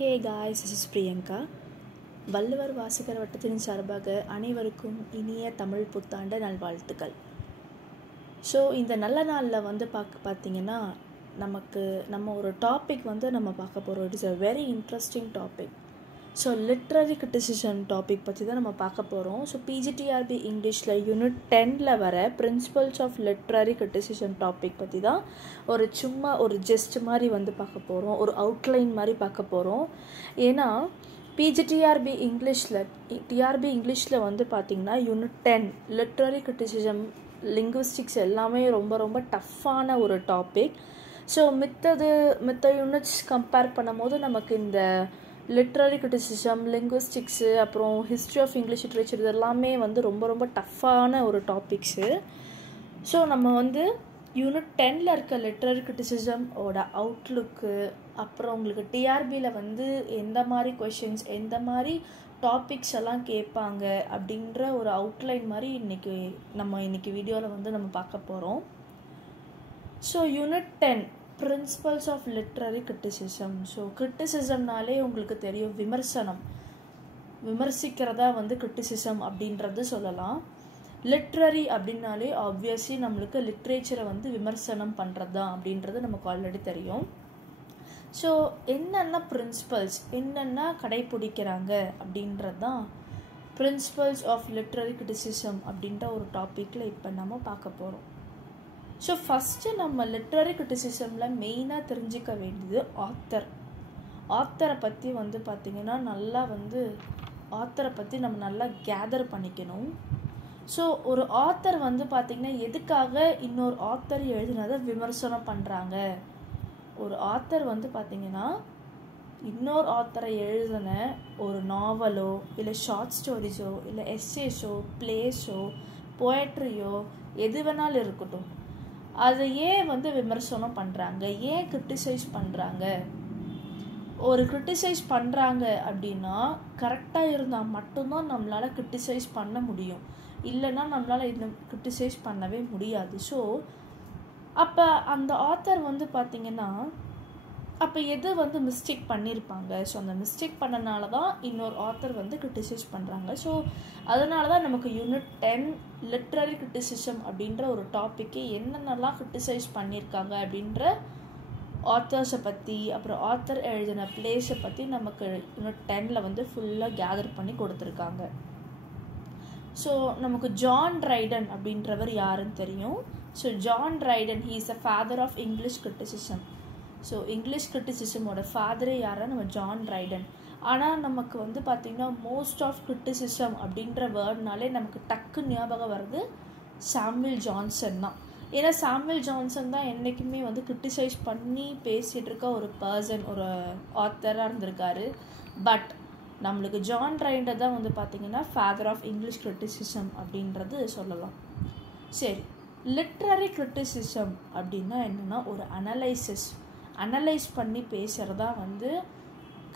Hey guys, this is Priyanka. Valluvar வாசகர் வட்டத்தின் சார்பாக அனைவருக்கும் இனிய தமிழ் புத்தாண்டு நல்வாழ்த்துக்கள். ஸோ இந்த நல்ல நாளில் வந்து பார்த்தீங்கன்னா நம்ம ஒரு டாபிக் வந்து நம்ம பார்க்க போகிறோம். It is a very interesting topic. So literary criticism topic பற்றி தான் நம்ம பார்க்க போகிறோம். ஸோ பிஜிடிஆர்பி இங்கிலீஷில் யூனிட் 10ல் வர principles of literary criticism topic பற்றி தான் ஒரு ஜெஸ்ட் மாதிரி வந்து பார்க்க போகிறோம், ஒரு அவுட்லைன் மாதிரி பார்க்க போகிறோம். ஏன்னா பிஜிடிஆர்பி இங்கிலீஷில் வந்து பார்த்திங்கன்னா யூனிட் 10 லிட்ரரி கிரிட்டிசிசம் லிங்குவிஸ்டிக்ஸ் எல்லாமே ரொம்ப ரொம்ப டஃப்பான ஒரு டாபிக். ஸோ மித்த யூனிட்ஸ் கம்பேர் பண்ணும்போது நமக்கு இந்த லிட்ரரி கிரிட்டிசிசம், லிங்குவிஸ்டிக்ஸு, அப்புறம் ஹிஸ்ட்ரி ஆஃப் இங்கிலீஷ் லிட்ரேச்சர் இது எல்லாமே வந்து ரொம்ப ரொம்ப டஃப்பான ஒரு டாபிக்ஸு. ஸோ நம்ம வந்து யூனிட் 10ல் இருக்க லிட்ரரி கிரிட்டிசிசமோட அவுட்லுக்கு, அப்புறம் உங்களுக்கு டிஆர்பியில் வந்து எந்த மாதிரி கொஷின்ஸ், எந்த மாதிரி டாபிக்ஸ் எல்லாம் கேட்பாங்க அப்படின்ற ஒரு அவுட்லைன் மாதிரி இன்னைக்கு வீடியோவில் வந்து நம்ம பார்க்க போகிறோம். So unit 10 principles of literary criticism. So கிரிட்டிசிசம்னாலே உங்களுக்கு தெரியும், விமர்சிக்கிறதா வந்து கிரிட்டிசிசம் அப்படின்றது சொல்லலாம். லிட்ரரி அப்படின்னாலே ஆப்வியஸ்லி நம்மளுக்கு லிட்ரேச்சரை வந்து விமர்சனம் பண்ணுறது தான் அப்படின்றது நமக்கு ஆல்ரெடி தெரியும். ஸோ என்னென்ன பிரின்சிபல்ஸ், என்னென்ன கடைப்பிடிக்கிறாங்க அப்படின்றது தான் பிரின்சிபல்ஸ் ஆஃப் லிட்ரரி கிரிட்டிசிசம் அப்படின்ற ஒரு டாப்பிக்கில் இப்போ நம்ம பார்க்க போகிறோம். ஸோ ஃபஸ்ட்டு நம்ம லிட்ரரி கிரிட்டிசிசமில் மெயினாக தெரிஞ்சிக்க வேண்டியது ஆத்தரை பற்றி வந்து பார்த்திங்கன்னா ஆத்தரை பற்றி நம்ம நல்லா கேதர் பண்ணிக்கணும். ஸோ ஒரு ஆத்தர் வந்து பார்த்திங்கன்னா எதுக்காக இன்னொரு ஆத்தர் எழுதினதை விமர்சனம் பண்ணுறாங்க. ஒரு ஆத்தர் வந்து பார்த்திங்கன்னா இன்னொரு ஆத்தரை எழுதின ஒரு நாவலோ இல்லை ஷார்ட் ஸ்டோரிஸோ இல்லை எஸ்ஸேஸோ பிளேஸோ போயட்ரியோ எது வேணாலும் இருக்கட்டும், அதை ஏன் வந்து விமர்சனம் பண்ணுறாங்க, ஏன் கிரிட்டிசைஸ் பண்ணுறாங்க. ஒரு கிரிட்டிசைஸ் பண்ணுறாங்க அப்படின்னா கரெக்டாக இருந்தால் மட்டும்தான் நம்மளால் கிரிட்டிசைஸ் பண்ண முடியும், இல்லைன்னா நம்மளால் இன்னும் கிரிட்டிசைஸ் பண்ணவே முடியாது. ஸோ அப்போ அந்த ஆத்தர் வந்து பார்த்திங்கன்னா அப்போ எது வந்து மிஸ்டேக் பண்ணியிருப்பாங்க. ஸோ அந்த மிஸ்டேக் பண்ணனால தான் இன்னொரு ஆத்தர் வந்து கிரிட்டிசைஸ் பண்ணுறாங்க. ஸோ அதனால தான் நமக்கு யூனிட் 10 லிட்ரரி கிரிட்டிசிசம் அப்படின்ற ஒரு டாப்பிக்கே என்னென்னலாம் கிரிட்டிசைஸ் பண்ணியிருக்காங்க அப்படின்ற ஆத்தர்ஸை பற்றி, அப்புறம் ஆத்தர் எழுதின பிளேஸை பற்றி நமக்கு யூனிட் 10ல் வந்து ஃபுல்லாக கேதர் பண்ணி கொடுத்துருக்காங்க. ஸோ நமக்கு ஜான் ட்ரைடன் அப்படின்றவர் யாருன்னு தெரியும். So John Dryden, he is a father of English criticism. So English கிரிட்டிசிசமோட ஃபாதரே யாரா, நம்ம ஜான் ட்ரைடன். ஆனால் நமக்கு வந்து பார்த்திங்கன்னா மோஸ்ட் ஆஃப் கிரிட்டிசிசம் அப்படின்ற வேர்ட்னாலே நமக்கு டக்கு ஞாபகம் வருது சாமுவேல் ஜான்சன் தான். ஏன்னா சாமுவேல் ஜான்சன் தான் என்றைக்குமே வந்து கிரிட்டிசைஸ் பண்ணி பேசிகிட்டு இருக்க ஒரு பர்சன், ஒரு ஆத்தராக இருந்திருக்காரு. பட் நம்மளுக்கு ஜான் ட்ரைடன் தான் வந்து பார்த்திங்கன்னா ஃபாதர் ஆஃப் இங்கிலீஷ் கிரிட்டிசிசம் அப்படின்றது சொல்லலாம். சரி, லிட்ரரி கிரிட்டிசிசம் அப்படின்னா என்னென்னா ஒரு அனலைஸ் பண்ணி பேசுகிறதா வந்து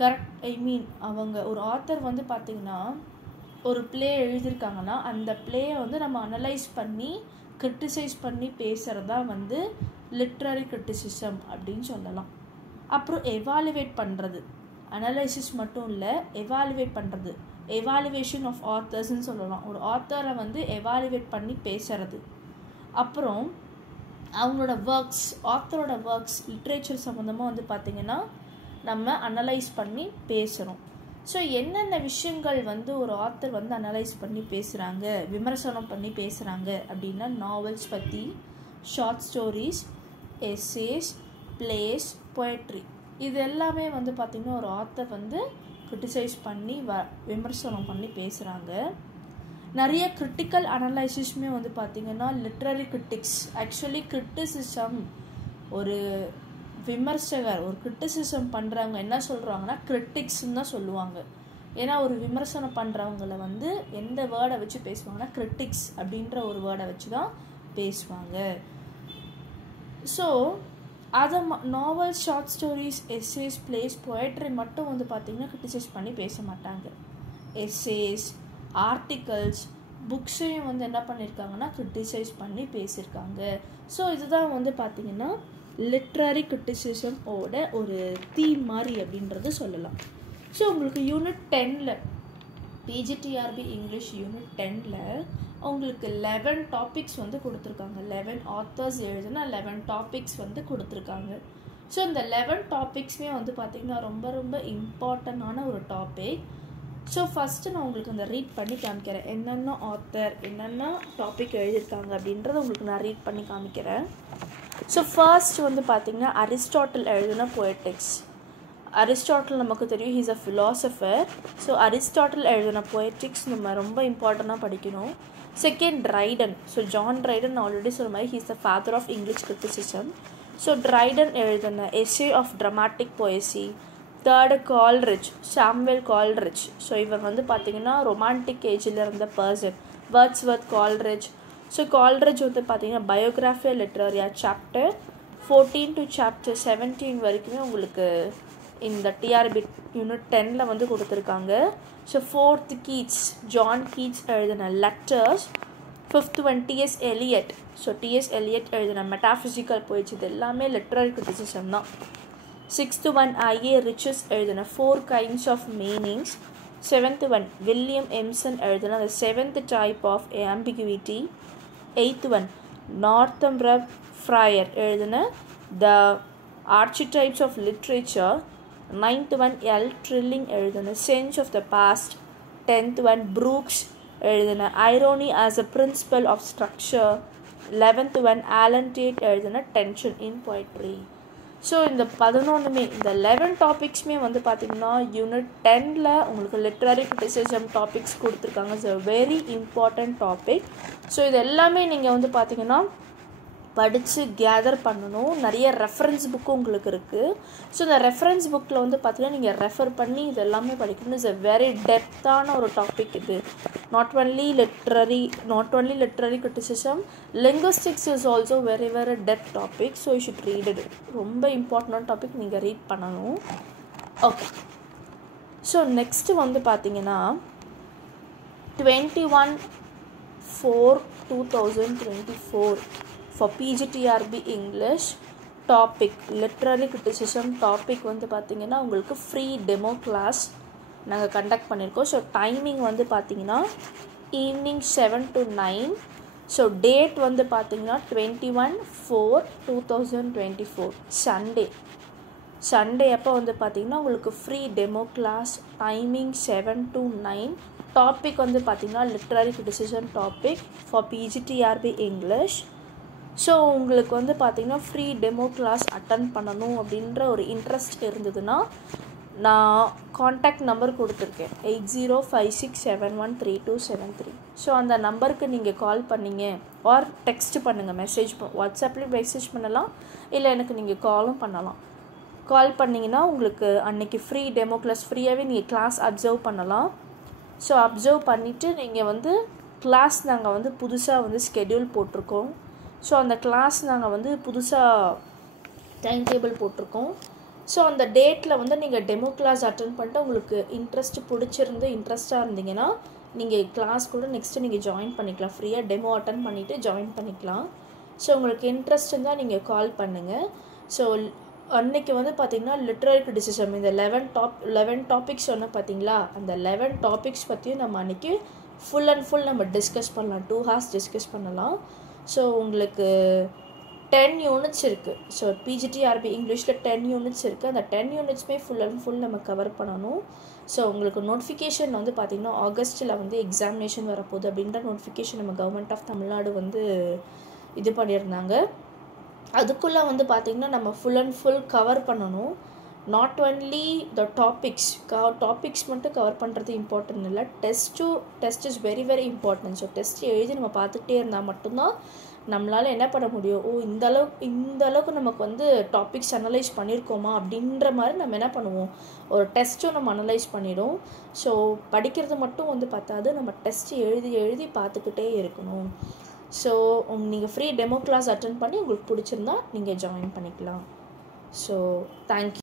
கரெக்ட். அவங்க ஒரு ஆத்தர் வந்து பார்த்திங்கன்னா ஒரு ப்ளே எழுதியிருக்காங்கன்னா அந்த ப்ளேயை வந்து நம்ம அனலைஸ் பண்ணி கிரிட்டிசைஸ் பண்ணி பேசுகிறதா வந்து லிட்ரரி கிரிட்டிசிசம் அப்படின்னு சொல்லலாம். அப்புறம் எவாலுவேட் பண்ணுறது, அனலைசிஸ் மட்டும் இல்லை, எவாலுவேட் பண்ணுறது, எவாலுவேஷன் ஆஃப் ஆத்தர்ஸ்ன்னு சொல்லலாம். ஒரு ஆத்தரை வந்து எவாலுவேட் பண்ணி பேசுகிறது. அப்புறம் அவங்களோட ஆத்தரோட ஒர்க்ஸ் லிட்ரேச்சர் சம்மந்தமாக வந்து பார்த்திங்கன்னா நம்ம அனலைஸ் பண்ணி பேசுகிறோம். ஸோ என்னென்ன விஷயங்கள் வந்து ஒரு ஆத்தர் வந்து அனலைஸ் பண்ணி பேசுகிறாங்க, விமர்சனம் பண்ணி பேசுகிறாங்க அப்படின்னா நாவல்ஸ் பற்றி, short stories, essays, place, poetry, இது எல்லாமே வந்து பார்த்திங்கன்னா ஒரு ஆத்தர் வந்து கிரிட்டிசைஸ் பண்ணி விமர்சனம் பண்ணி பேசுகிறாங்க. நிறைய கிரிட்டிக்கல் அனலைசிஸுமே வந்து பார்த்திங்கன்னா லிட்ரரி கிரிட்டிக்ஸ், ஆக்சுவலி கிரிட்டிசிசம் ஒரு விமர்சகர் ஒரு கிரிட்டிசிசம் பண்ணுறவங்க என்ன சொல்கிறாங்கன்னா கிரிட்டிக்ஸ்ன்னு தான் சொல்லுவாங்க. ஏன்னா ஒரு விமர்சனம் பண்ணுறவங்கள வந்து எந்த வேர்டை வச்சு பேசுவாங்கன்னா கிரிட்டிக்ஸ் அப்படின்ற ஒரு வேர்டை வச்சு தான் பேசுவாங்க. ஸோ அதை novels, short stories, essays, place, poetry மட்டும் வந்து பார்த்திங்கன்னா கிரிட்டிசைஸ் பண்ணி பேச மாட்டாங்க. எஸ்ஸேஸ், ஆர்டிகல்ஸ், புக்ஸையும் வந்து என்ன பண்ணியிருக்காங்கன்னா கிரிட்டிசைஸ் பண்ணி பேசியிருக்காங்க. ஸோ இதுதான் வந்து பார்த்திங்கன்னா லிட்ரரி கிரிட்டிசிசம் ஓட ஒரு தீம் மாதிரி அப்படின்றது சொல்லலாம். ஸோ உங்களுக்கு யூனிட் 10ல் பிஜிடிஆர்பி இங்கிலீஷ் யூனிட் 10ல் உங்களுக்கு 11 டாபிக்ஸ் வந்து கொடுத்துருக்காங்க. 11 ஆத்தர்ஸ் எழுதுனா 11 டாபிக்ஸ் வந்து கொடுத்துருக்காங்க. ஸோ இந்த 11 டாபிக்ஸுமே வந்து பார்த்திங்கன்னா ரொம்ப ரொம்ப இம்பார்ட்டண்டான ஒரு டாபிக். ஸோ ஃபஸ்ட்டு நான் உங்களுக்கு அந்த ரீட் பண்ணி காமிக்கிறேன். என்னென்ன ஆத்தர் என்னென்ன டாபிக் எழுதியிருக்காங்க அப்படின்றத உங்களுக்கு நான் ரீட் பண்ணி காமிக்கிறேன். ஸோ ஃபர்ஸ்ட் வந்து பார்த்திங்கன்னா அரிஸ்டாட்டில் எழுதின பொயட்டிக்ஸ். அரிஸ்டாட்டில் நமக்கு தெரியும், he's a philosopher. So Aristotle எழுதின பொயட்டிக்ஸ் நம்ம ரொம்ப இம்பார்ட்டண்ட்டாக படிக்கணும். Second Dryden. So John Dryden already சொன்ன மாதிரி he's the father of English criticism. So Dryden எழுதின essay of dramatic poesy. Third Coleridge, Samuel Coleridge. So இவர் வந்து பார்த்திங்கன்னா ரொமான்டிக் ஏஜில் இருந்த person. Wordsworth Coleridge. So Coleridge வந்து பார்த்திங்கன்னா Biographia Literaria chapter 14 to chapter 17 வரைக்குமே உங்களுக்கு இந்த டிஆர்பி யூனிட் 10ல் வந்து கொடுத்துருக்காங்க. So fourth Keats, John Keats எழுதின letters. Fifth one T S Eliot. So T S Eliot எழுதின மெட்டாஃபிசிக்கல் போயிடுச்சு. இது எல்லாமே லிட்ரரி கிரிட்டிசிசம் தான். சிக்ஸ்த்து ஒன் ஐஏ ரிச்சஸ் எழுதின 4 kinds of meanings. Seventh one William Empson எழுதின the 7th type of ambiguity. Eighth one Northrop Frye எழுதின the archetypes of literature. Ninth one L Trilling எழுதின sense of the past. Tenth one Brooks எழுதின irony as a principle of structure. 11th one Alan date எழுதின tension in poetry. So இந்த 11மே இந்த 11 டாபிக்ஸுமே வந்து பார்த்திங்கன்னா unit 10ல் உங்களுக்கு literary criticism topics கொடுத்துருக்காங்க. So very important topic. So இது எல்லாமே நீங்கள் வந்து பார்த்திங்கன்னா படித்து கேதர் பண்ணணும். நிறைய ரெஃபரன்ஸ் புக்கும் உங்களுக்கு இருக்குது. ஸோ இந்த ரெஃபரன்ஸ் புக்கில் வந்து பார்த்திங்கன்னா நீங்கள் ரெஃபர் பண்ணி இது எல்லாமே படிக்கணும். இட்ஸ் எ வெரி டெப்த்தான ஒரு டாபிக் இது. Not only literary criticism, linguistics is also very very depth topic. So you should read it. ரொம்ப இம்பார்ட்டன்ட் டாபிக், நீங்கள் ரீட் பண்ணணும். ஓகே. ஸோ நெக்ஸ்ட்டு வந்து பார்த்திங்கன்னா 21/4/2024 for PGTRB English topic literary criticism topic வந்து பார்த்திங்கன்னா உங்களுக்கு ஃப்ரீ டெமோ கிளாஸ் நாங்கள் conduct பண்ணியிருக்கோம். ஸோ டைமிங் வந்து பார்த்திங்கன்னா ஈவினிங் 7 to 9. ஸோ டேட் வந்து பார்த்திங்கன்னா 21/4/2024 சண்டே அப்போ வந்து பார்த்திங்கன்னா உங்களுக்கு free demo class. Timing 7 to 9. Topic வந்து பார்த்திங்கன்னா literary criticism topic for PGTRB English. So உங்களுக்கு வந்து பார்த்திங்கன்னா ஃப்ரீ டெமோ கிளாஸ் அட்டன் பண்ணணும் அப்படின்ற ஒரு இன்ட்ரெஸ்ட் இருந்ததுன்னா நான் காண்டாக்ட் நம்பர் கொடுத்துருக்கேன் 8056713273. ஸோ அந்த நம்பருக்கு நீங்கள் கால் பண்ணிங்க ஆர் டெக்ஸ்ட் பண்ணுங்கள், வாட்ஸ்அப்லேயும் மெசேஜ் பண்ணலாம், இல்லை எனக்கு நீங்கள் காலும் பண்ணலாம். கால் பண்ணிங்கன்னா உங்களுக்கு அன்றைக்கி ஃப்ரீ டெமோ கிளாஸ் ஃப்ரீயாகவே நீங்கள் கிளாஸ் அப்சர்வ் பண்ணலாம். ஸோ அப்சர்வ் பண்ணிவிட்டு நீங்கள் வந்து கிளாஸ் நாங்கள் வந்து புதுசாக வந்து ஸ்கெடியூல் போட்டிருக்கோம். ஸோ அந்த கிளாஸ் நாங்கள் வந்து புதுசாக டைம் டேபிள் போட்டிருக்கோம். ஸோ அந்த டேட்டில் வந்து நீங்கள் டெமோ கிளாஸ் அட்டன் பண்ணிட்டு உங்களுக்கு இன்ட்ரெஸ்ட்டாக இருந்தீங்கன்னா நீங்கள் கிளாஸ் கூட நெக்ஸ்ட்டு நீங்கள் ஜாயின் பண்ணிக்கலாம். ஃப்ரீயாக டெமோ அட்டன் பண்ணிவிட்டு ஜாயின் பண்ணிக்கலாம். ஸோ உங்களுக்கு இன்ட்ரெஸ்ட் இருந்தால் நீங்கள் கால் பண்ணுங்கள். ஸோ அன்றைக்கி வந்து பார்த்திங்கன்னா லிட்ரரி கிரிட்டிசிசம் இந்த 11 டாபிக்ஸ் சொன்ன பார்த்தீங்களா, அந்த 11 டாபிக்ஸ் பற்றியும் நம்ம அன்றைக்கி ஃபுல் அண்ட் ஃபுல் நம்ம டிஸ்கஸ் பண்ணலாம். 2 hours டிஸ்கஸ் பண்ணலாம். ஸோ உங்களுக்கு 10 யூனிட்ஸ் இருக்குது. ஸோ PGTRB இங்கிலீஷில் 10 யூனிட்ஸ் இருக்குது. அந்த 10 யூனிட்ஸுமே ஃபுல் அண்ட் ஃபுல் நம்ம கவர் பண்ணணும். ஸோ உங்களுக்கு நோட்டிஃபிகேஷன் வந்து பார்த்திங்கன்னா ஆகஸ்ட்டில் வந்து எக்ஸாமினேஷன் வரப்போகுது அப்படின்ற நோட்டிஃபிகேஷன் நம்ம கவர்மெண்ட் ஆஃப் தமிழ்நாடு வந்து இது பண்ணியிருந்தாங்க. அதுக்குள்ளே வந்து பார்த்திங்கன்னா நம்ம ஃபுல் அண்ட் ஃபுல் கவர் பண்ணணும். நாட் ஒன்லி த டாபிக்ஸ் மட்டும் கவர் பண்ணுறது இம்பார்ட்டன்ட் இல்லை, test is very very important. So test எழுதி நம்ம பார்த்துக்கிட்டே இருந்தால் மட்டும்தான் நம்மளால் என்ன பண்ண முடியும், இந்த அளவுக்கு நமக்கு வந்து டாபிக்ஸ் அனலைஸ் பண்ணியிருக்கோமா அப்படின்ற மாதிரி நம்ம என்ன பண்ணுவோம், ஒரு டெஸ்ட்டும் நம்ம அனலைஸ் பண்ணிடும். ஸோ படிக்கிறது மட்டும் வந்து பார்த்தாது, நம்ம டெஸ்ட் எழுதி பார்த்துக்கிட்டே இருக்கணும். ஸோ நீங்கள் ஃப்ரீ டெமோ கிளாஸ் அட்டன் பண்ணி உங்களுக்கு பிடிச்சிருந்தா நீங்கள் ஜாயின் பண்ணிக்கலாம். So thank you.